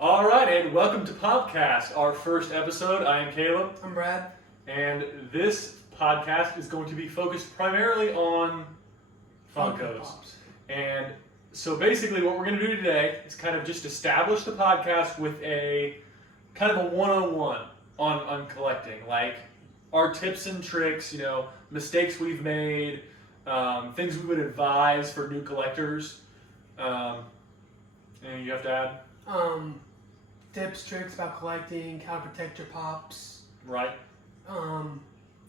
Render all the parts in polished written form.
All right, and welcome to PopCast, our first episode. I am Caleb. I'm Brad. And this podcast is going to be focused primarily on Funko Funkos. Pops. And so basically what we're going to do today is kind of just establish the podcast with a kind of a one-on-one on collecting. Like our tips and tricks, mistakes we've made, things we would advise for new collectors. And you have to add? Tips, tricks about collecting, how to protect your pops. Right. Um,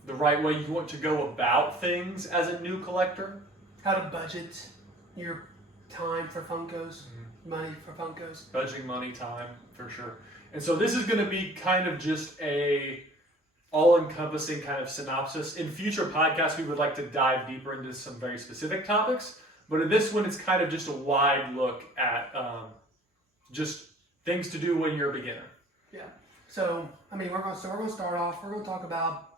The right way you want to go about things as a new collector. how to budget your time for Funkos, money for Funkos. Budgeting money, time, for sure. And so this is going to be kind of just a all-encompassing kind of synopsis. In future podcasts, we would like to dive deeper into some very specific topics. But in this one, it's kind of just a wide look at just things to do when you're a beginner. Yeah. So we're going to start off. We're going to talk about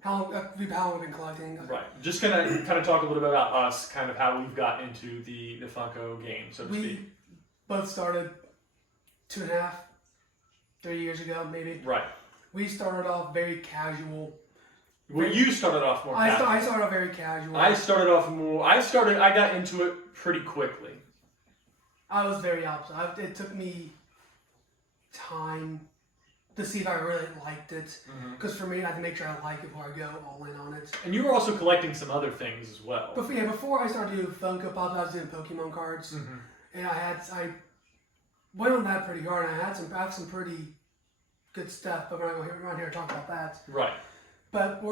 how long we've been collecting. Right. Just kind of talk a little bit about us, kind of how we've got into the Funko game, so to speak. We both started 2.5, 3 years ago, maybe. Right. We started off very casual. Well, you started off more casual. I started off very casual. I got into it pretty quickly. I was very opposite. It took me time to see if I really liked it. Because for me, I had to make sure I like it before I go all in on it. And you were also collecting some other things as well. But before I started doing Funko Pop, I was doing Pokemon cards. And I went on that pretty hard. And I have some pretty good stuff, but we're not going to around here to talk about that. Right. But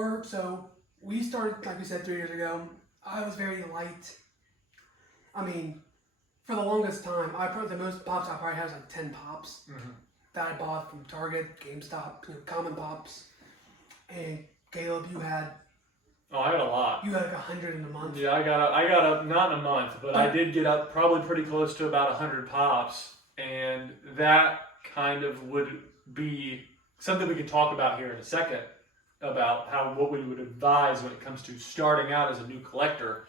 we started, like we said, 3 years ago. I was very light. For the longest time, the most pops I probably had was like 10 pops that I bought from Target, GameStop, common pops. And Caleb, you had... Oh, I got a lot. You had like 100 in a month. Yeah, I got up, not in a month, but I did get up probably pretty close to about 100 pops. And that kind of would be something we can talk about here in a second, about what we would advise when it comes to starting out as a new collector.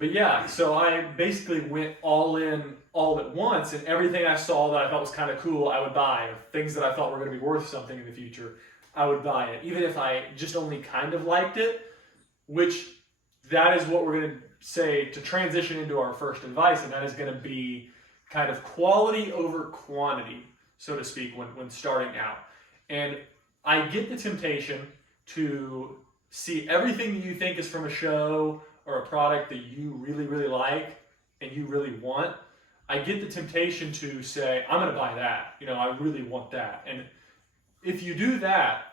But yeah, so I basically went all in all at once, and everything I saw that I thought was kind of cool, I would buy. Or things that I thought were going to be worth something in the future, I would buy it. Even if I just only kind of liked it, which that is what we're going to say to transition into our first advice, and that is going to be kind of quality over quantity, so to speak, when starting out. And I get the temptation to see everything that you think is from a show or a product that you really, really like and you really want. I get the temptation to say, I'm going to buy that. I really want that. And if you do that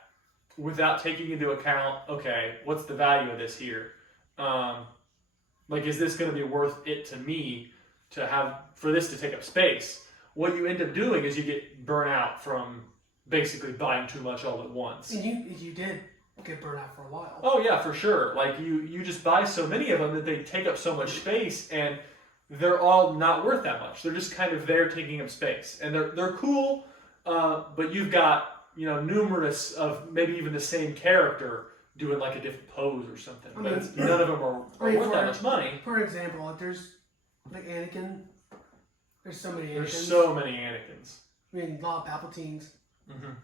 without taking into account, okay, what's the value of this here? Is this going to be worth it to me for this to take up space? What you end up doing is you get burnt out from basically buying too much all at once. And you did get burnt out for a while. Oh yeah, for sure. Like you just buy so many of them that they take up so much space, and they're all not worth that much. They're just kind of there taking up space, and they're cool, but you've got numerous of maybe even the same character doing like a different pose or something. But none of them are worth that much money. For example, if there's like Anakin, there's so many Anakins. There's so many Anakins. A lot of Palpatines,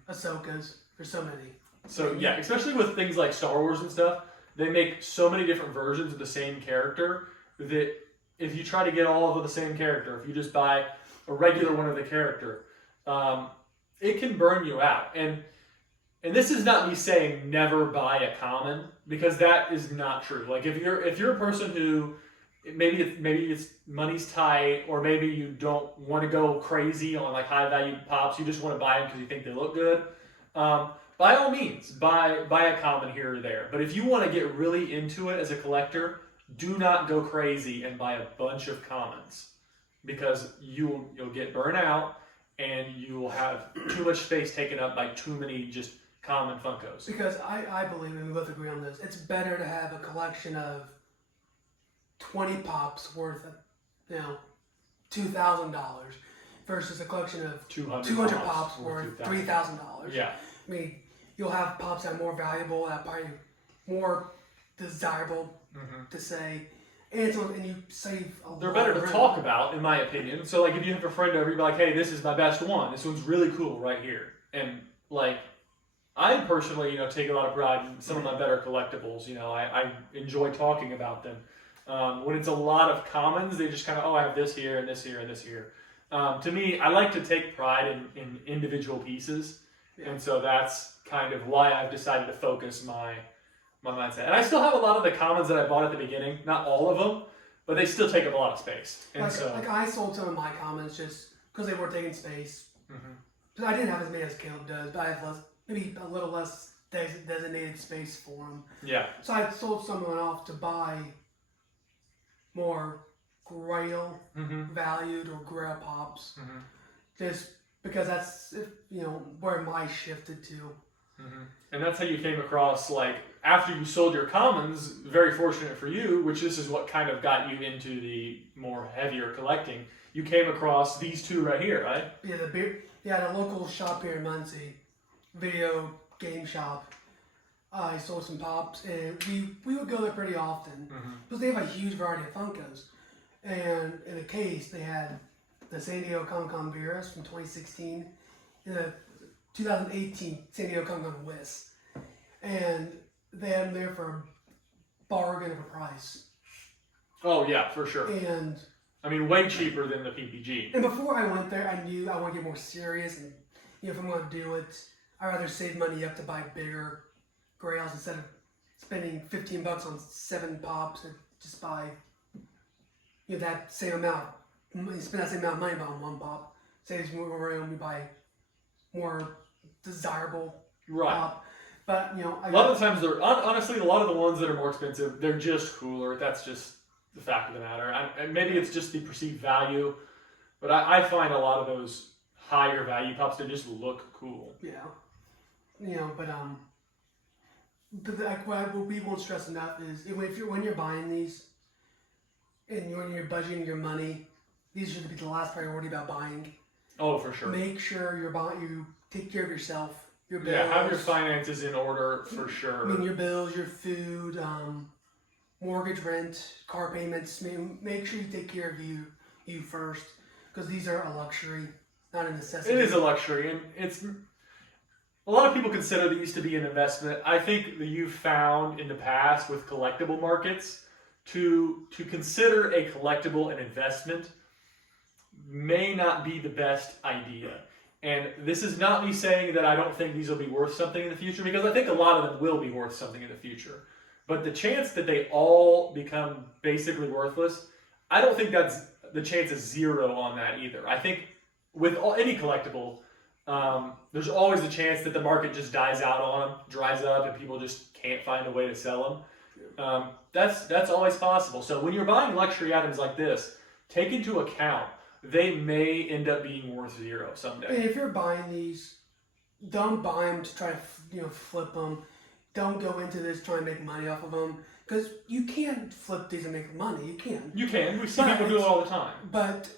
Ahsokas. There's so many. So yeah, especially with things like Star Wars and stuff, they make so many different versions of the same character that if you try to get all of the same character, if you just buy a regular one of the character, it can burn you out. And this is not me saying never buy a common, because that is not true. Like if you're a person who maybe it's money's tight, or maybe you don't want to go crazy on like high value pops, you just want to buy them because you think they look good. By all means, buy a common here or there. But if you want to get really into it as a collector, do not go crazy and buy a bunch of commons, because you'll get burnt out and you will have too much space taken up by too many just common Funkos. Because I believe, and we both agree on this, it's better to have a collection of 20 pops worth of $2,000 versus a collection of 200 pops worth $3,000. Yeah. You'll have pops that are more valuable, that probably more desirable to say, and you save a lot. They're better to of room. talk about, in my opinion. So, like, if you have a friend over, you're like, hey, this is my best one. This one's really cool right here. And, like, I personally, take a lot of pride in some of my better collectibles. I enjoy talking about them. When it's a lot of commons, they just kind of, I have this here and this here and this here. To me, I like to take pride in individual pieces. Yeah. And so that's kind of why I've decided to focus my mindset. And I still have a lot of the commons that I bought at the beginning. Not all of them, but they still take up a lot of space. And like I sold some of my commons just because they were taking space. Mm-hmm. I didn't have as many as Caleb does, but I have maybe a little less designated space for them. Yeah. So I sold some of them off to buy more Grail valued or Grail Pops, just because that's where my shifted to. And that's how you came across, like, after you sold your commons, very fortunate for you, which this is what kind of got you into the more heavier collecting. You came across these two right here, right? Yeah, the local shop here in Muncie, video game shop. I sold some Pops, and we would go there pretty often because they have a huge variety of Funkos. And in a case, they had the San Diego Comic-Con Virus from 2016 and the 2018 San Diego Comic-Con Wiss. And they had them there for a bargain of a price. Oh, yeah, for sure. And I mean, way cheaper than the PPG. And before I went there, I knew I want to get more serious. And, if I'm going to do it, I'd rather save money up to buy bigger Grails instead of spending $15 on 7 Pops and just buy that same amount. You spend that same amount of money on 1 Pop. Saves more room. You buy more desirable Pop. But a lot of the times, they're honestly, a lot of the ones that are more expensive, they're just cooler. That's just the fact of the matter. And maybe it's just the perceived value, but I find a lot of those higher value Pops, they just look cool. Yeah. But like what we won't stress enough is when you're buying these and when you're budgeting your money, these should be the last priority about buying. Oh, for sure. Make sure you take care of yourself. Your bills. Yeah, have your finances in order for sure. I mean, your bills, your food, mortgage, rent, car payments. Make sure you take care of you first, because these are a luxury, not a necessity. It is a luxury, and it's a lot of people consider these to be an investment. I think that you've found in the past with collectible markets to consider a collectible an investment may not be the best idea. And this is not me saying that I don't think these will be worth something in the future, because I think a lot of them will be worth something in the future. But the chance that they all become basically worthless, I don't think the chance is zero on that either. I think with any collectible, there's always a chance that the market just dies out on them, dries up, and people just can't find a way to sell them. That's always possible. So when you're buying luxury items like this, take into account they may end up being worth zero someday. And if you're buying these, don't buy them to try to flip them. Don't go into this trying to make money off of them, because you can flip these and make money. You can. You can. We see people do it all the time. But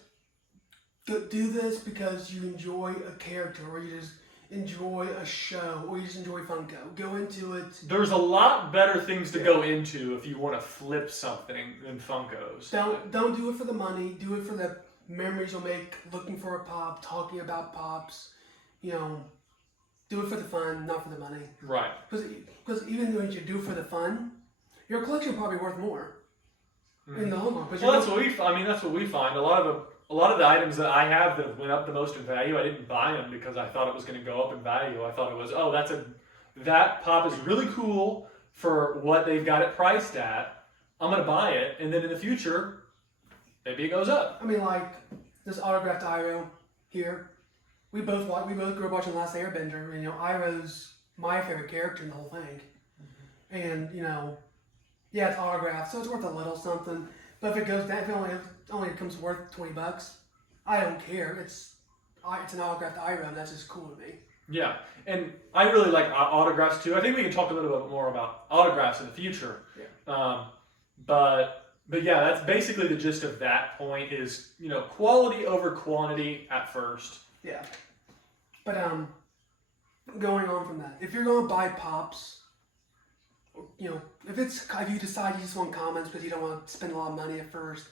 do this because you enjoy a character, or you just enjoy a show, or you just enjoy Funko. Go into it. There's a lot better things to go into if you want to flip something than Funkos. Don't do it for the money. Do it for the memories you'll make looking for a Pop, talking about Pops. Do it for the fun, not for the money. Right. Because even when you do it for the fun, your collection will probably worth more in the long run. Well, that's what we find. A lot of the items that I have that went up the most in value, I didn't buy them because I thought it was going to go up in value. I thought it was, that Pop is really cool for what they've got it priced at. I'm going to buy it, and then in the future, maybe it goes up. I mean, like this autographed Iroh here. We both grew up watching Last Airbender, and Iroh's my favorite character in the whole thing. And yeah, it's autographed, so it's worth a little something. But if it goes down, if it only comes worth $20, I don't care. It's an autographed Iroh, and that's just cool to me. Yeah, and I really like autographs too. I think we can talk a little bit more about autographs in the future. Yeah. But yeah, that's basically the gist of that point is, quality over quantity at first. Yeah. But going on from that, if you're going to buy Pops, if you decide you just want commons because you don't want to spend a lot of money at first,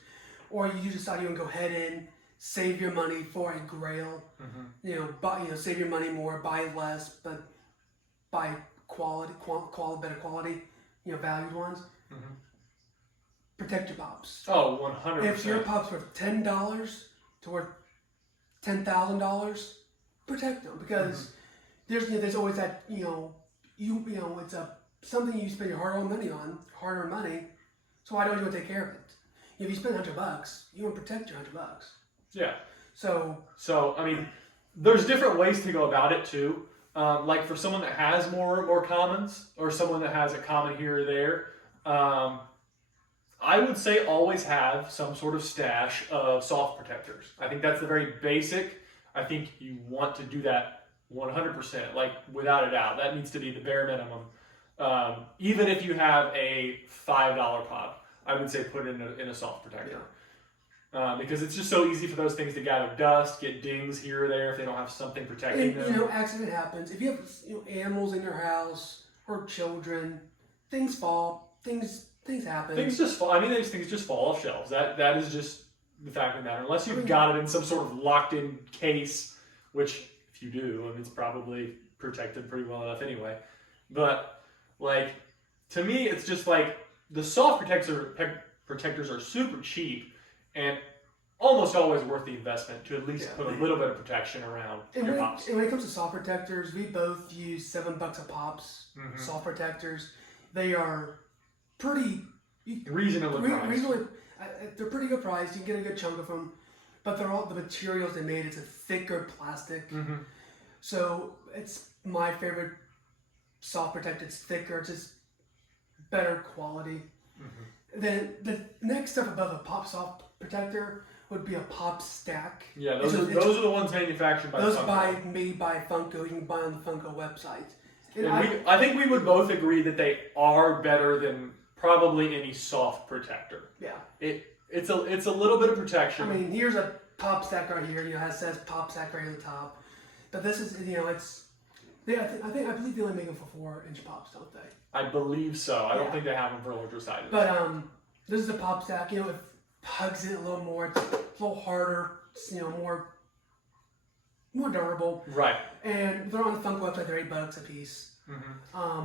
or you decide you want to go head in, save your money for a grail, save your money more, buy less, but buy better quality, valued ones. Mm-hmm. Protect your pops. Oh, 100%. If your pop's worth $10 to worth $10,000, protect them because there's always that it's something you spend your hard-earned money. So why don't you want to take care of it? If you spend $100, you want to protect your $100. Yeah. So I mean, there's different ways to go about it too. Like for someone that has more commons, or someone that has a common here or there, I would say always have some sort of stash of soft protectors. I think that's the very basic. I think you want to do that 100%, like without a doubt. That needs to be the bare minimum. Even if you have a $5 pop, I would say put it in a soft protector. Yeah. Because it's just so easy for those things to gather dust, get dings here or there if they don't have something protecting them. Accident happens. If you have animals in your house or children, things fall. Things happen. Things just fall. I mean, these things just fall off shelves. That is just the fact of the matter. Unless you've got it in some sort of locked-in case, which if you do, I mean, it's probably protected pretty well enough anyway. But like, to me, it's just like the soft protectors are super cheap and almost always worth the investment to at least put a little bit of protection around your pops. And when it comes to soft protectors, we both use $7 a pops. Soft protectors, they are pretty reasonably priced. They're pretty good priced. You can get a good chunk of them, but they're all the materials they made. It's a thicker plastic, so it's my favorite soft protector. It's thicker. It's just better quality. Then the next step above a pop soft protector would be a pop stack. Yeah, those are the ones manufactured by Funko. Made by Funko. You can buy on the Funko website. I think we would both agree that they are better than probably any soft protector. Yeah. It's a little bit of protection. I mean, here's a pop stack right here. It says pop stack right on the top. But this is I believe they only make them for 4-inch pops, don't they? I believe so. I don't think they have them for ultra sizes. But this is a pop stack. It hugs it a little more. It's a little harder. It's, more durable. Right. And they're on the Funko website. They're $8 a piece.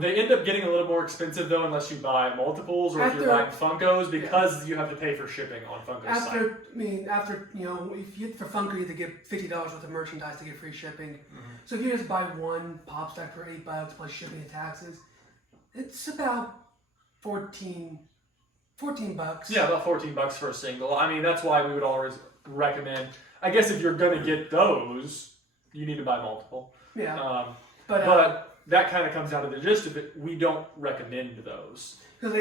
They end up getting a little more expensive though, unless you buy multiples or if you're buying Funkos, because you have to pay for shipping on Funko's site. If you for Funko, you have to give $50 worth of merchandise to get free shipping. So if you just buy one pop stack for $8 plus shipping and taxes, it's about $14. Yeah, about $14 for a single. I mean, that's why we would always recommend. I guess if you're gonna get those, you need to buy multiple. Yeah. But that kind of comes down to the gist of it. We don't recommend those because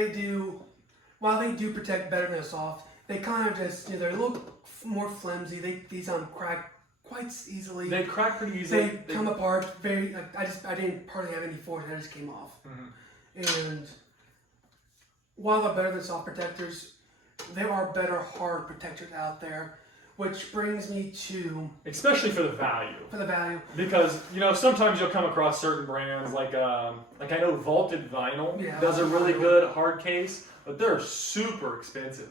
while they do protect better than a soft, they kind of just they're a little more flimsy. These crack quite easily. They crack pretty easily. They come apart very I didn't hardly have any force. That just came off. And while they're better than soft protectors, there are better hard protectors out there. Which brings me to... Especially for the value. Because, sometimes you'll come across certain brands like I know Vaulted Vinyl does a really good hard case, but they're super expensive.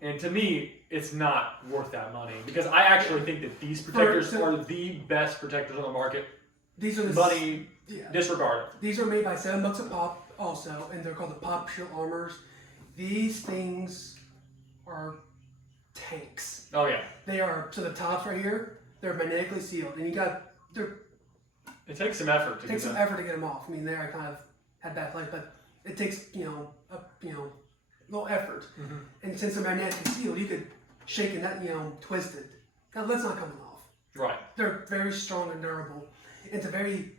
And to me, it's not worth that money. Because I actually think that these protectors are the best protectors on the market. These are disregard them. These are made by $7 a pop also, and they're called the Pop Shield Armors. These things are tanks. Oh yeah. They are, so the tops right here, they're magnetically sealed, and it takes some effort to get them off. I mean, there I kind of had bad luck, but it takes a little effort. And since they're magnetically sealed, you could shake it, twist it. That's not coming off. Right. They're very strong and durable. It's a very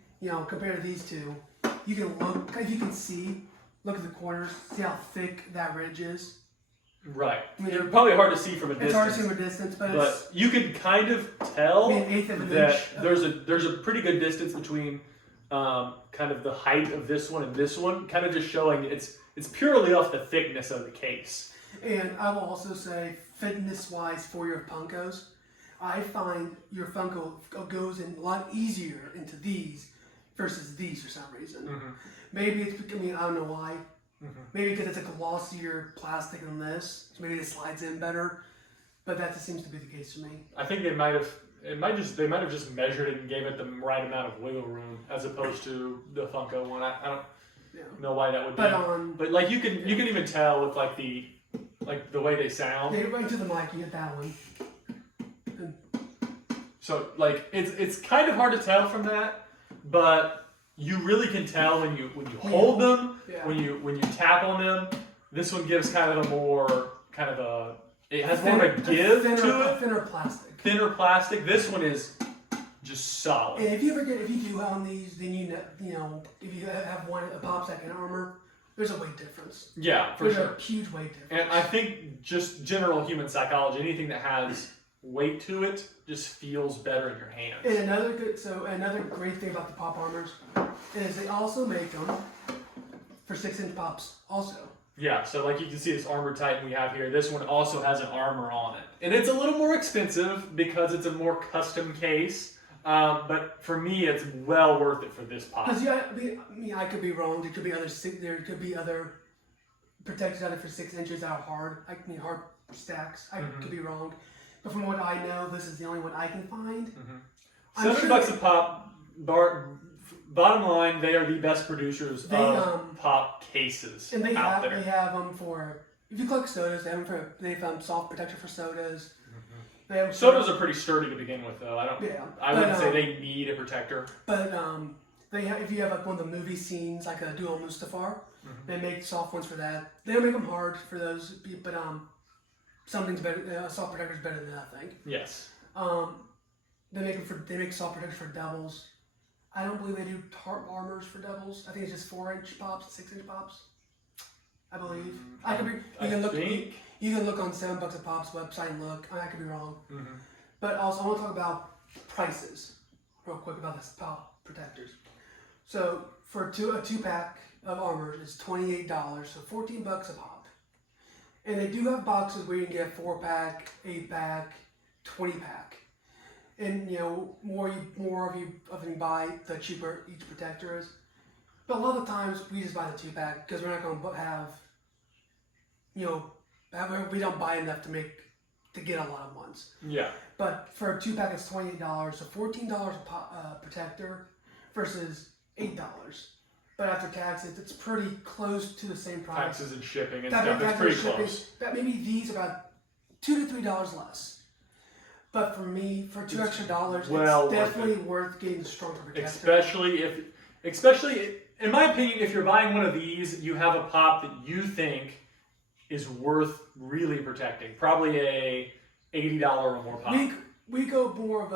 compared to these two, you can look at the corners, see how thick that ridge is. Right. I mean, it's probably hard to see from a distance. It's hard to see from a distance, but you can kind of tell that there's a pretty good distance between kind of the height of this one and this one, kind of just showing it's purely off the thickness of the case. And I will also say, fitness-wise for your Funkos, I find your Funko goes in a lot easier into these versus these for some reason. Maybe I don't know why. Maybe because it's a glossier plastic than this, so maybe it slides in better. But that just seems to be the case to me. I think they might have just measured it and gave it the right amount of wiggle room as opposed to the Funko one. I don't know why that would be. But like you can even tell with like the way they sound. Yeah, right to the mic, you hit that one. So like it's kind of hard to tell from that, but you really can tell when you hold them, when you tap on them. This one gives kind of it has more of a give to it. Thinner plastic. This one is just solid. And if you do own these, then you know if you have a Pop second armor, there's a weight difference. Yeah, for sure. There's a huge weight difference. And I think just general human psychology, anything that has weight to it just feels better in your hands. And another great thing about the Pop armors is they also make them for 6-inch Pops also. Yeah, so like you can see this Armor Titan we have here, this one also has an armor on it. And it's a little more expensive because it's a more custom case, but for me it's well worth it for this Pop. Because I could be wrong, there could be other protectors out there for 6 inches that are hard. Hard stacks. I could be wrong. But from what I know, this is the only one I can find. $7 a pop. Bottom line, they are the best producers of pop cases and they out there. They have them for, if you collect sodas, they have soft protection for sodas. Sodas are pretty sturdy to begin with, though. I wouldn't say they need a protector. But if you have like one of the movie scenes, like a Dual Mustafar, they make soft ones for that. They don't make them hard for those, but something's better. Soft protector is better than nothing. Yes. They make soft protectors for doubles. I don't believe they do tarp armors for doubles. I think it's just 4-inch pops, 6-inch pops. I believe. You can look on $7 a Pop's website and look. I could be wrong. But also, I want to talk about prices real quick about this pop protectors. So for a 2-pack of armors, it's $28, so $14 a pop. And they do have boxes where you can get 4-pack, 8-pack, 20-pack. And more of you buy, the cheaper each protector is. But a lot of the times we just buy the 2-pack because we're not going to have, we don't buy enough to get a lot of ones. Yeah. But for a 2-pack, it's $28, so $14 a protector versus $8. But after taxes, it's pretty close to the same price. Taxes and shipping and stuff, it's pretty close. Maybe these are about $2 to $3 less. But for me, for $2 extra, it's definitely worth getting the stronger protector. Especially, in my opinion, if you're buying one of these, you have a pop that you think is worth really protecting. Probably a $80 or more pop. We go more of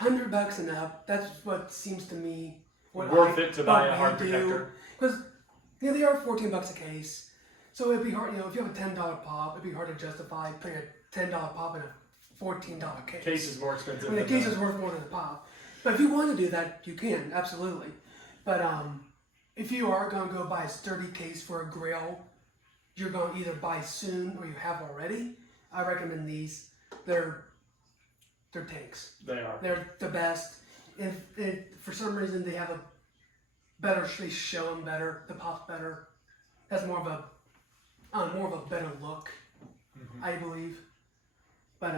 $100 and up. That's what seems to me worth it to buy a hard protector. Because they are $14 a case, so it'd be hard. If you have a $10 pop, it'd be hard to justify putting a $10 pop in a $14 case. Case is more expensive. The case is worth more than the pop. But if you want to do that, you can, absolutely. But if you are going to go buy a sturdy case for a grill, you're going to either buy soon or you have already. I recommend these. They're tanks. They are. They're the best. If for some reason they have they show them better, the pop's better. Has more of a better look, I believe. But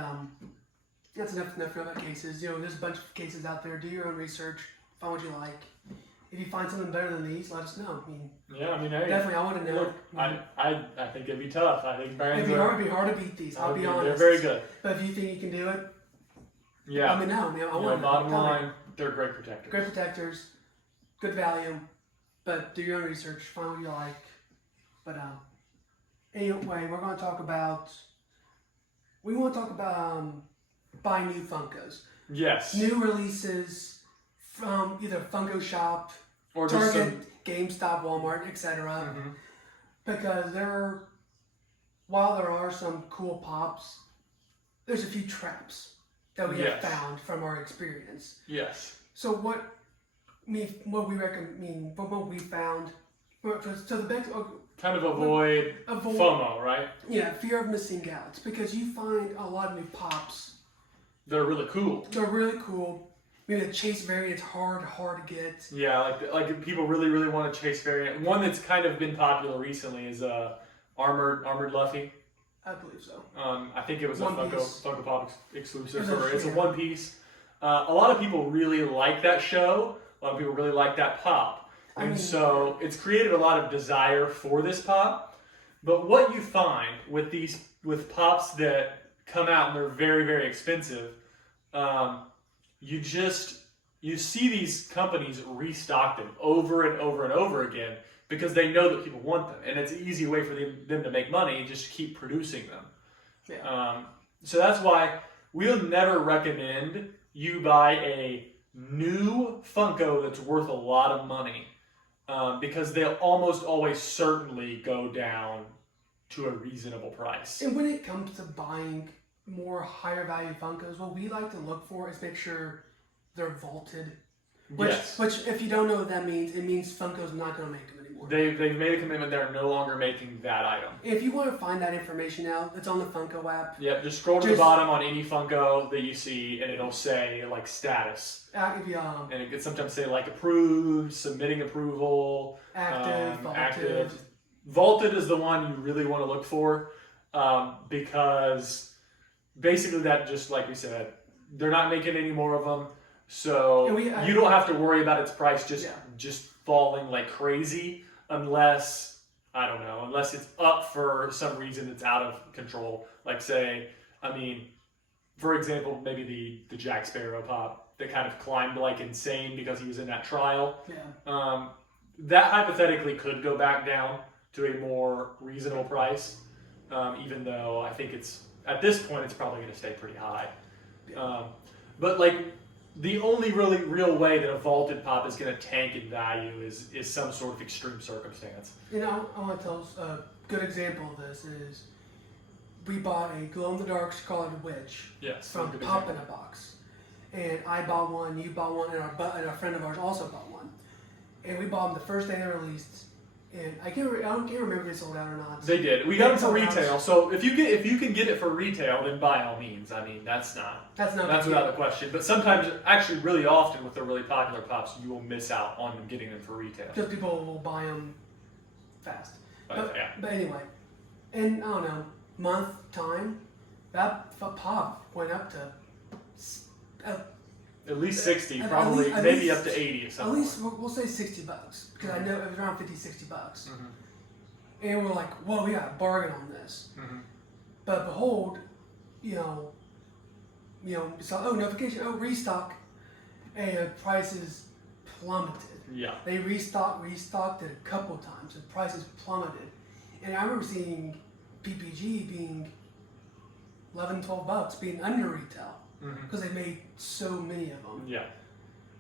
that's enough about cases. There's a bunch of cases out there. Do your own research. Find what you like. If you find something better than these, let us know. Hey, definitely, I want to know. Look, I think it'd be tough. I think brands it'd be hard to beat these. I'll be honest. They're very good. But if you think you can do it, yeah. let me know. I want to know. Bottom line, they're great protectors. Great protectors, good value, but do your own research. Find what you like. But anyway, we want to talk about buying new Funkos. Yes. New releases from either Funko Shop, or Target, GameStop, Walmart, etc. Because while there are some cool pops, there's a few traps that we have found from our experience. Yes. So what we found. So the best. Kind of avoid FOMO, right? Yeah, fear of missing out. Because you find a lot of new pops. They're really cool. They're really cool. maybe the Chase variant's hard to get. Yeah, like people really want to Chase variant. One that's kind of been popular recently is armored Luffy. I believe so. I think it was One a Piece. Funko Pop exclusive. It's a Yeah. One Piece. A lot of people really like that show. A lot of people really like that pop. So it's created a lot of desire for this pop. But what you find with pops that come out and they're very expensive, you see these companies restock them over and over again because they know that people want them, and it's an easy way for them to make money. Just keep producing them. Yeah. So that's why we'll never recommend you buy a new Funko that's worth a lot of money, because they'll almost always certainly go down to a reasonable price. And when it comes to buying more higher value Funkos, what we like to look for is make sure they're vaulted. Which, if you don't know what that means, it means Funko's not going to make them anymore. They've made a commitment they're no longer making that item. If you want to find that information out, it's on the Funko app. Yeah, just scroll to the bottom on any Funko that you see, and it'll say like status. And it can sometimes say like approved, submitting approval, active. Vaulted is the one you really want to look for, because basically that, just like we said, they're not making any more of them, so you don't have to worry about its price just falling like crazy unless it's up for some reason that's out of control. Like for example, maybe the Jack Sparrow pop that kind of climbed like insane because he was in that trial. Yeah. That hypothetically could go back down to a more reasonable price, even though I think at this point it's probably going to stay pretty high. But like the only really real way that a vaulted pop is going to tank in value is some sort of extreme circumstance. I want to tell a good example of this is we bought a glow-in-the-dark Scarlet Witch from Pop in a Box. And I bought one, you bought one, and our friend of ours also bought one. And we bought them the first day they released. And I can't remember if they sold out or not. They did. We got them for retail. So if you can get it for retail, then by all means. That's without a question. But sometimes, actually, really often with the really popular pops, you will miss out on them getting them for retail. Because people will buy them fast. But anyway, in I don't know, month time, that pop went up to at least 60, probably maybe up to 80 or something. At least we'll say $60 because I know it was around $50-$60. Mm-hmm. And we're like, whoa, we got a bargain on this. Mm-hmm. But behold, saw notification, restock, and prices plummeted. Yeah. They restocked it a couple times, and prices plummeted. And I remember seeing PPG being $11-$12 being under retail. Because they made so many of them. Yeah.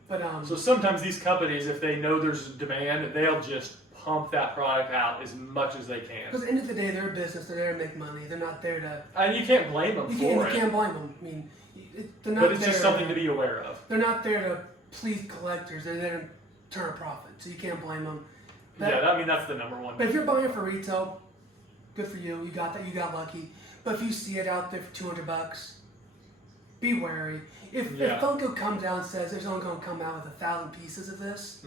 But so sometimes these companies, if they know there's demand, they'll just pump that product out as much as they can. Because at the end of the day, they're a business. They're there to make money. They're not there to. And you can't blame them for it. You can't blame them. I mean, they're not. But it's just something to be aware of. They're not there to please collectors. They're there to turn a profit. So you can't blame them. That's the number one. But if you're buying it for retail, good for you. You got that. You got lucky. But if you see it out there for $200. Be wary. If Funko comes out and says there's only going to come out with 1,000 pieces of this,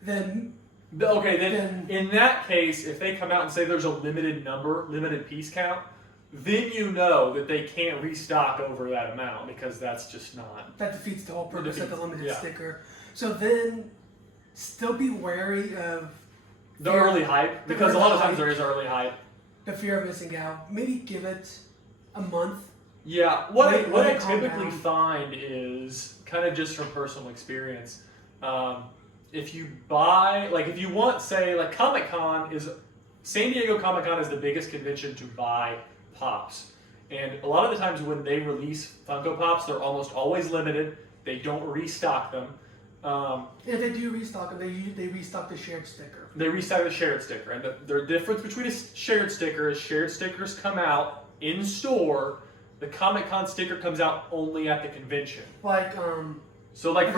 then in that case, if they come out and say there's a limited piece count, then you know that they can't restock over that amount because that's just not. That defeats the whole purpose of the limited sticker. So then, still be wary of the early hype, because a lot of times there is early hype. The fear of missing out. Maybe give it a month. Yeah, what I typically find is, kind of just from personal experience, if you buy, if you want, say, San Diego Comic-Con is the biggest convention to buy pops. And a lot of the times when they release Funko Pops, they're almost always limited. They don't restock them. If they do restock them, they restock the shared sticker. They restock the shared sticker. And the difference between a shared sticker is shared stickers come out in store. The Comic-Con sticker comes out only at the convention. For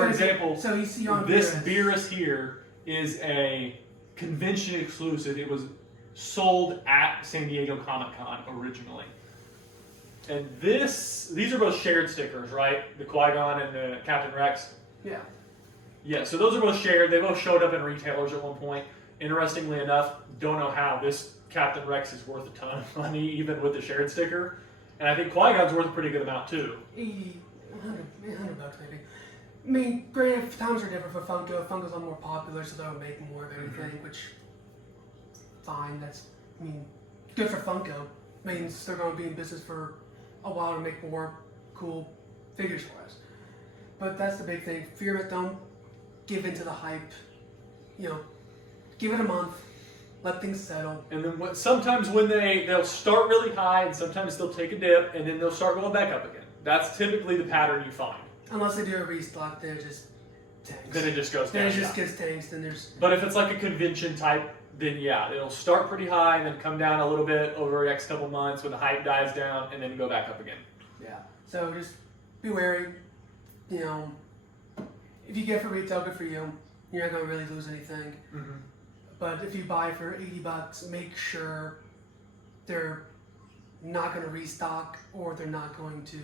example, so you see on this Beerus here is a convention exclusive. It was sold at San Diego Comic-Con originally. And these are both shared stickers, right? The Qui-Gon and the Captain Rex. Yeah. Yeah, so those are both shared. They both showed up in retailers at one point. Interestingly enough, don't know how, this Captain Rex is worth a ton of money, even with the shared sticker. And I think Qui-Gon's worth a pretty good amount, too. 100 bucks maybe. I mean, granted, times are different for Funko. Funko's a lot more popular, so they'll make more of everything, which, fine. That's, I mean, good for Funko. Means they're going to be in business for a while to make more cool figures for us. But that's the big thing. Fear it, don't give into the hype. You know, give it a month, let things settle. And then sometimes when they'll start really high, and sometimes they'll take a dip, and then they'll start going back up again. That's typically the pattern you find. Unless they do a restock, they're just tanks. Then it just goes down. Then it just gets tanks, then there's... But if it's like a convention type, then yeah, it'll start pretty high and then come down a little bit over the next couple months when the hype dies down, and then go back up again. Yeah, so just be wary. You know, if you get for retail, good for you. You're not going to really lose anything. Mm-hmm. But if you buy for 80 bucks, make sure they're not going to restock, or they're not going to,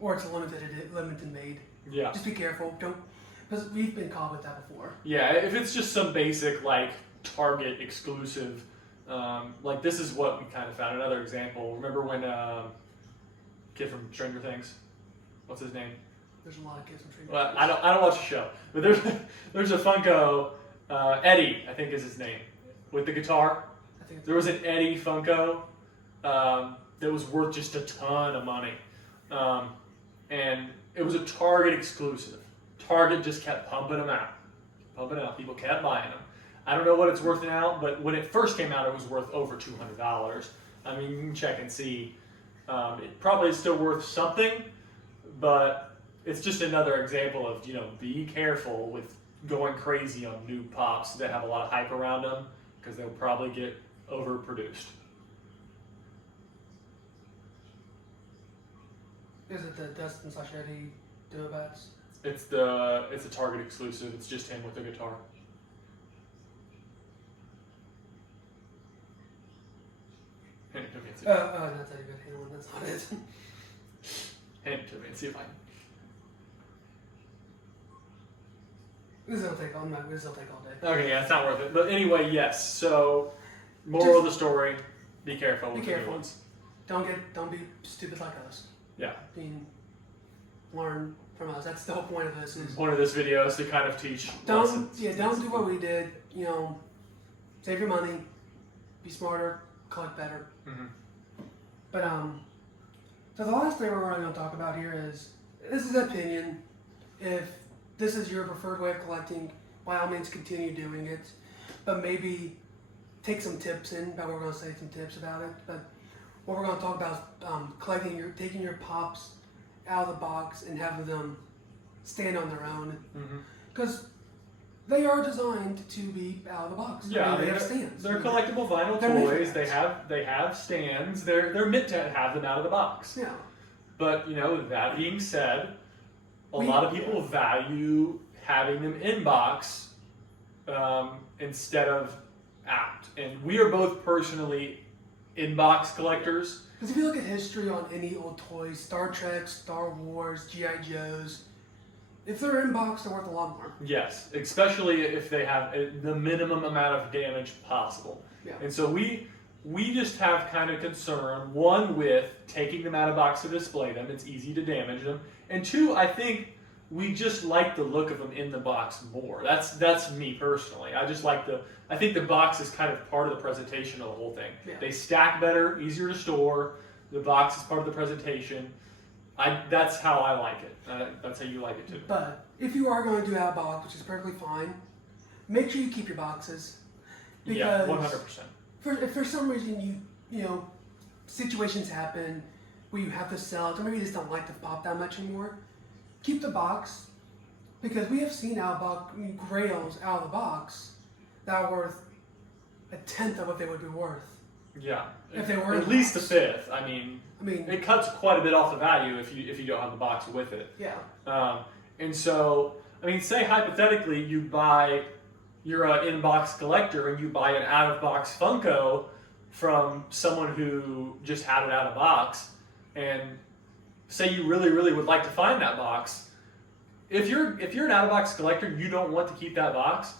or it's a limited made. Yeah. Just be careful. Don't, because we've been caught with that before. Yeah, if it's just some basic like Target exclusive, like this is what we kind of found. Another example. Remember when kid from Stranger Things, what's his name? There's a lot of kids from Stranger Well, Things. I don't watch the show, but there's a Funko, Eddie, I think is his name, with the guitar. I think There was an Eddie Funko that was worth just a ton of money, and it was a Target exclusive. Target just kept pumping them out. People kept buying them. I don't know what it's worth now, but when it first came out, it was worth over $200. I mean, you can check and see. It probably is still worth something, but it's just another example of, you know, be careful with going crazy on new pops that have a lot of hype around them, because they'll probably get overproduced. Is it the Dustin / Eddie Duo-Bats? It's a Target exclusive. It's just him with the guitar. Hand it to me and see. Not that even handling. That's not it. Hand it to me and see if I can. This will take all day. Okay, yeah, it's not worth it. But anyway, yes. So, moral of the story: be careful with the new ones. Don't be stupid like us. Yeah. Learn from us. That's the whole point of this. Is Point of this video is to kind of teach lessons. Don't do what we did. You know, save your money, be smarter, collect better. Mm-hmm. But so the last thing we're really going to talk about here is, this is opinion. If this is your preferred way of collecting, by all means continue doing it. But maybe take some tips in. But we're going to say some tips about it. But what we're going to talk about is taking your pops out of the box and having them stand on their own, because they are designed to be out of the box. Yeah, they have stands. They're collectible vinyl toys. They have stands. They're meant to have them out of the box. Yeah. But you know, that being said, a lot of people value having them in box instead of out. And we are both personally in-box collectors. Because if you look at history on any old toys, Star Trek, Star Wars, G.I. Joes, if they're in box, they're worth a lot more. Yes, especially if they have the minimum amount of damage possible. Yeah. And so we just have kind of concern, one, with taking them out of box to display them. It's easy to damage them. And two, I think we just like the look of them in the box more. That's me personally. I think the box is kind of part of the presentation of the whole thing. Yeah. They stack better, easier to store. The box is part of the presentation. That's how I like it. That's how you like it too. But if you are going to do out of box, which is perfectly fine, make sure you keep your boxes. Because yeah, 100%. If for some reason you know situations happen where you have to sell it, or maybe you just don't like the pop that much anymore, keep the box, because we have seen grails out of the box that are worth a tenth of what they would be worth. Yeah, if they were at least a fifth. I mean, it cuts quite a bit off the value if you don't have the box with it. Yeah. And so, I mean, say hypothetically you're an in-box collector and you buy an out-of-box Funko from someone who just had it out of box. and say you really, really would like to find that box. If you're an out-of-box collector and you don't want to keep that box,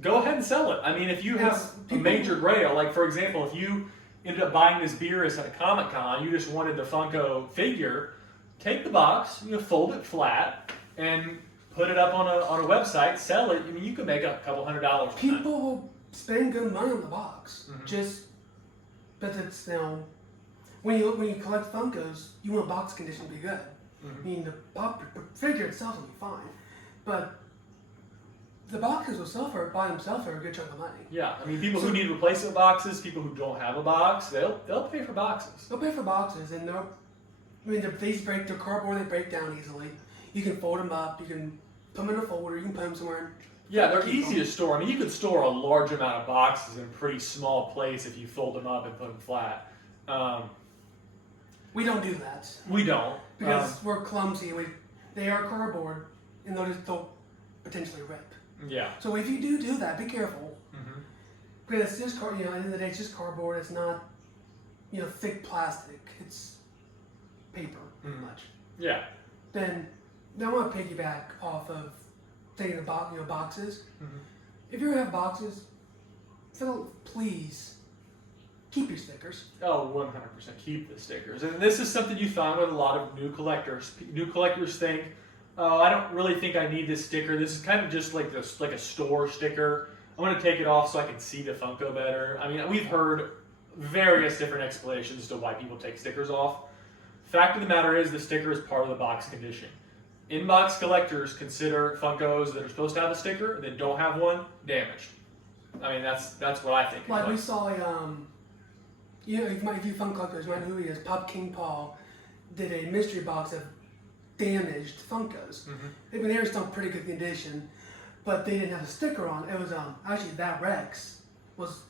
go ahead and sell it. I mean, if you have a major grail, like for example, if you ended up buying this Beerus at a Comic-Con, you just wanted the Funko figure, take the box, fold it flat, and put it up on a website, sell it. I mean, you can make a couple $100. People will spend good money on the box. But it's when you collect Funkos, you want box condition to be good. I mean, the pop figure itself will be fine, but the boxes will sell by themselves for a good chunk of money. Yeah, I mean, people who need replacement boxes, people who don't have a box, they'll pay for boxes. They'll pay for boxes, and these break. They're cardboard. They break down easily. You can fold them up. You can put them in a folder. You can put them somewhere. Yeah, they're easy to store. I mean, you could store a large amount of boxes in a pretty small place if you fold them up and put them flat. We don't do that. We don't. Because we're clumsy. They are cardboard, and they'll potentially rip. Yeah. So if you do that, be careful. Because it's just at the end of the day, it's just cardboard. It's not, thick plastic. It's paper, pretty much. Yeah. Then I want to piggyback off of taking the boxes. If you have boxes, please keep your stickers. Oh, 100% keep the stickers. And this is something you find with a lot of new collectors. New collectors think, oh, I don't really think I need this sticker. This is kind of just like a store sticker. I'm going to take it off so I can see the Funko better. I mean, we've heard various different explanations as to why people take stickers off. Fact of the matter is the sticker is part of the box condition. In-box collectors consider Funkos that are supposed to have a sticker and that don't have one damaged. I mean, that's what I think. Like we saw if you Funko collectors might know who he is, Pop King Paul did a mystery box of damaged Funkos. They were still in pretty good condition, but they didn't have a sticker on. It was actually that Rex was,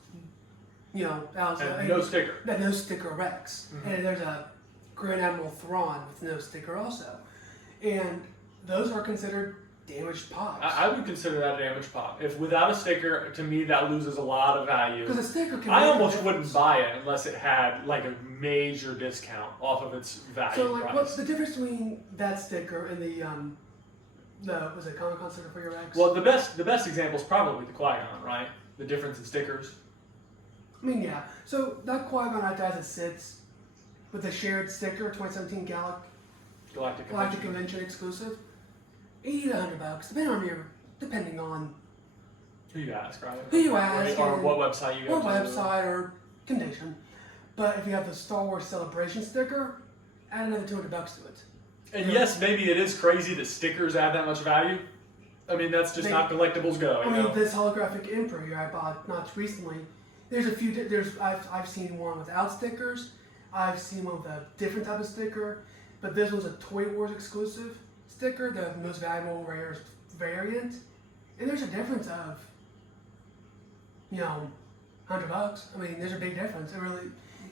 no sticker. That no sticker Rex, and there's a Grand Admiral Thrawn with no sticker also, and those are considered damaged pops. I would consider that a damaged pop. If without a sticker, to me that loses a lot of value. Because a sticker can. I almost wouldn't buy it unless it had like a major discount off of its value. So price. What's the difference between that sticker and the was it Comic-Con sticker for your Rex? Well, the best example is probably the Qui-Gon, right? The difference in stickers. I mean, yeah. So that Qui-Gon as it sits with the shared sticker, 2017 Galactic Convention exclusive, $80 to $100, depending on who you ask, right? Who you ask, or what website you go to. What website or condition. But if you have the Star Wars Celebration sticker, add another $200 to it. And yes, maybe it is crazy that stickers add that much value. I mean, that's just how collectibles go. I mean, this holographic Emperor here I bought not recently. There's a few. I've seen one without stickers. I've seen one with a different type of sticker, but this was a Toy Wars exclusive sticker, the most valuable rarest variant, and there's a difference of, $100. I mean, there's a big difference.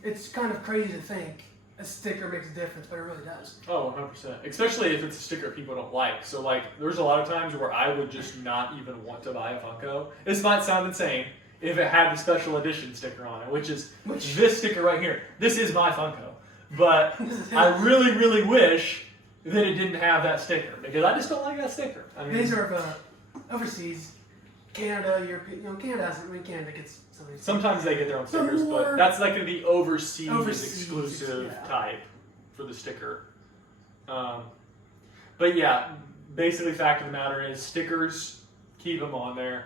It's kind of crazy to think a sticker makes a difference, but it really does. Oh, 100%. Especially if it's a sticker people don't like. So, there's a lot of times where I would just not even want to buy a Funko. This might sound insane if it had the special edition sticker on it, which is this sticker right here. This is my Funko. But I really, really wish that it didn't have that sticker because I just don't like that sticker. I mean, these are overseas, Canada, European. Canada gets some. Sometimes they get their own stickers, but that's like going to be overseas exclusive type for the sticker. But yeah, basically, fact of the matter is stickers, keep them on there,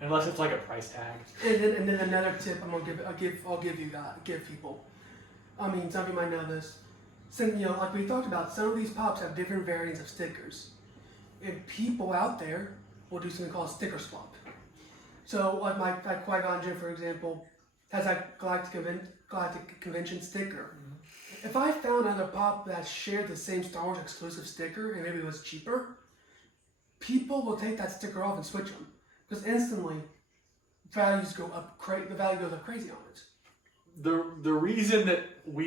unless it's like a price tag. And then another tip I'll give people. I mean, some of you might know this. Like we talked about, some of these pops have different variants of stickers, and people out there will do something called sticker swap. So, like my Qui-Gon Jinn, for example, has that Galactic Convention sticker. If I found another pop that shared the same Star Wars exclusive sticker and maybe it was cheaper, people will take that sticker off and switch them because instantly the value goes up crazy on it. The reason that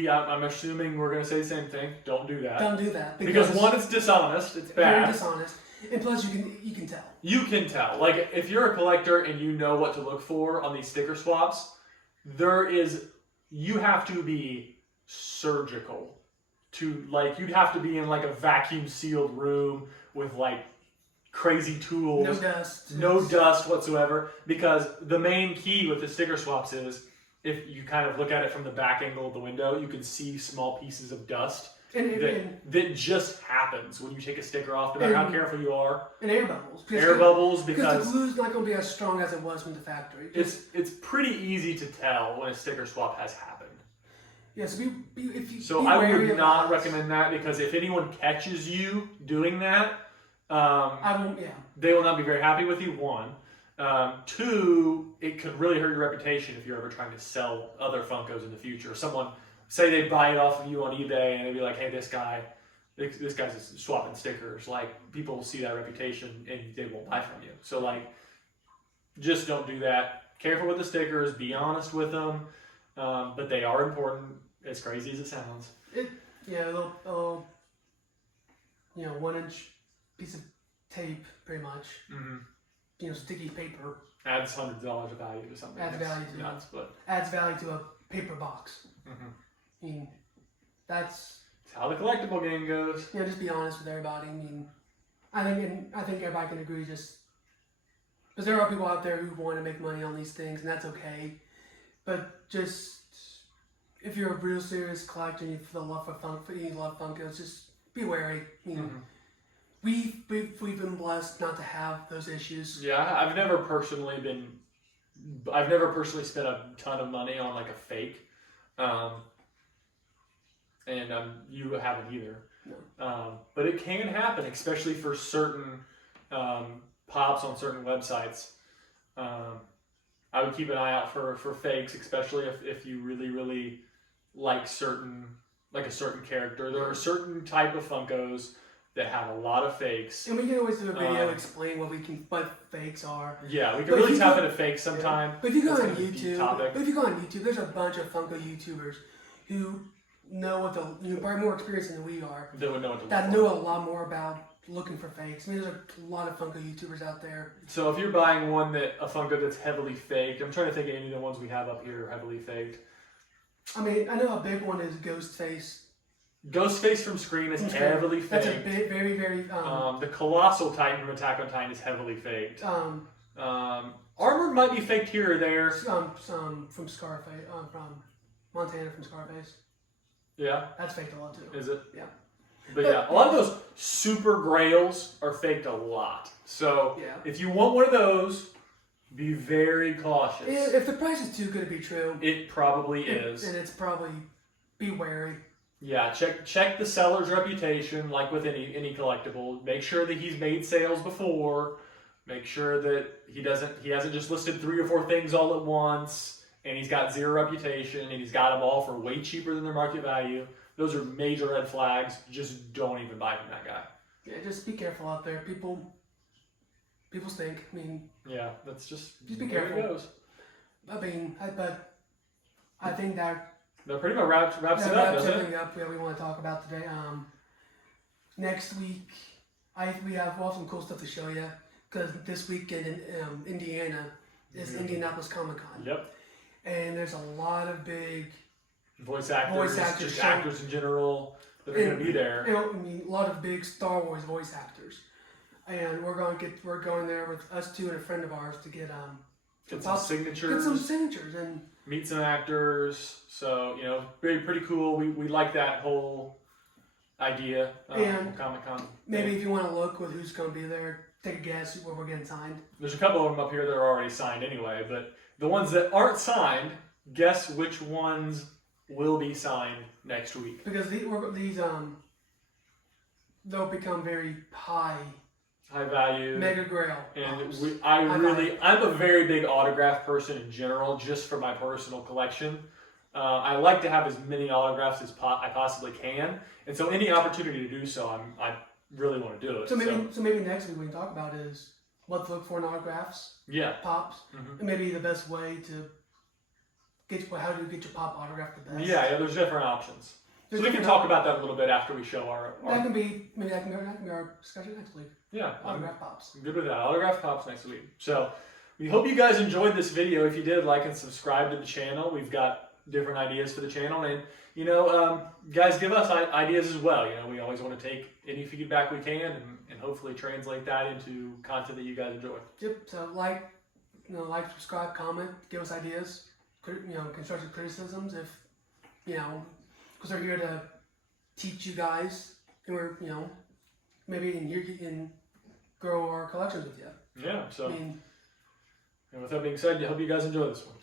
I'm assuming we're going to say the same thing. Don't do that. Don't do that because one, it's dishonest. It's bad. Very dishonest, and plus you can tell. You can tell. Like if you're a collector and you know what to look for on these sticker swaps, you have to be surgical to like you'd have to be in like a vacuum sealed room with like crazy tools, no dust whatsoever, because the main key with the sticker swaps is if you kind of look at it from the back angle of the window, you can see small pieces of dust that just happens when you take a sticker off, no matter how careful you are. And air bubbles. Because the glue's not going to be as strong as it was from the factory. It's pretty easy to tell when a sticker swap has happened. Yes, I would not recommend that, because if anyone catches you doing that, they will not be very happy with you, one. Two, it could really hurt your reputation if you're ever trying to sell other Funkos in the future. Someone, say they buy it off of you on eBay and they'd be like, hey, this guy's swapping stickers. Like, people will see that reputation and they won't buy from you. So, like, just don't do that. Careful with the stickers. Be honest with them. But they are important, as crazy as it sounds. A little 1-inch piece of tape, pretty much. Mm-hmm. Sticky paper. Adds hundreds of dollars of value to something. Adds value to a paper box. Mm-hmm. I mean, that's how the collectible game goes. Just be honest with everybody. I mean, I think everybody can agree, just because there are people out there who want to make money on these things, and that's okay. But just if you're a real serious collector and you feel love for Funkos, just be wary. I mean, we've been blessed not to have those issues. Yeah, I've never personally spent a ton of money on like a fake, and you haven't either. No. But it can happen, especially for certain pops on certain websites. I would keep an eye out for fakes, especially if you really, really like a certain character. There are certain type of Funkos that have a lot of fakes. And we can always do a video explain what fakes are. Yeah, we can really tap into fakes sometime. Yeah. But if you go on YouTube, there's a bunch of Funko YouTubers who know probably more experienced than we are. That know a lot more about looking for fakes. I mean, there's a lot of Funko YouTubers out there. So if you're buying a Funko that's heavily faked, I'm trying to think of any of the ones we have up here heavily faked. I mean, I know a big one is Ghostface. Ghostface from Scream is heavily faked. That's a big, very, very. The Colossal Titan from Attack on Titan is heavily faked. Armored might be faked here or there. Some from Scarface, from Montana from Scarface. Yeah. That's faked a lot too. Is it? Yeah. But yeah, a lot of those super grails are faked a lot. So if you want one of those, be very cautious. If the price is too good to be true, it probably is. And it's probably, be wary. Yeah, check the seller's reputation, like with any collectible. Make sure that he's made sales before. Make sure that he hasn't just listed 3 or 4 things all at once, and he's got zero reputation, and he's got them all for way cheaper than their market value. Those are major red flags. Just don't even buy from that guy. Yeah, just be careful out there. People stink. I mean, yeah, that's just be careful. It goes. I mean, I think that pretty much wraps it up, doesn't it? Yeah, we want to talk about today. Next week, we have some cool stuff to show you, because this weekend in Indiana is Indianapolis Comic-Con. Yep. And there's a lot of big voice actors, just actors in general that are going to be there. A lot of big Star Wars voice actors, and we're going there with us two and a friend of ours to get some signatures. Get some signatures and meet some actors. So pretty cool. We like that whole idea of Comic-Con. Maybe if you want to look with who's going to be there, take a guess where we're getting signed. There's a couple of them up here that are already signed anyway, but the ones that aren't signed, guess which ones will be signed next week. Because these they'll become very high value, mega grail. And I'm a very big autograph person in general, just for my personal collection. I like to have as many autographs as I possibly can, and so any opportunity to do so, I really want to do it. So maybe next week we can talk about is what to look for in autographs. Yeah. Pops, and maybe the best way to how do you get your pop autograph the best? Yeah, there's different options. So we can talk about that a little bit after we show our that can be our discussion next week. Yeah. Autograph pops. I'm good with that. Autograph pops next week. So we hope you guys enjoyed this video. If you did, like and subscribe to the channel. We've got different ideas for the channel. And, guys, give us ideas as well. We always want to take any feedback we can and hopefully translate that into content that you guys enjoy. Yep. So like, subscribe, comment, give us ideas, constructive criticisms if, because we're here to teach you guys, and we're, maybe can grow our collections with you. Yeah. So, I mean, and with that being said, I hope you guys enjoy this one.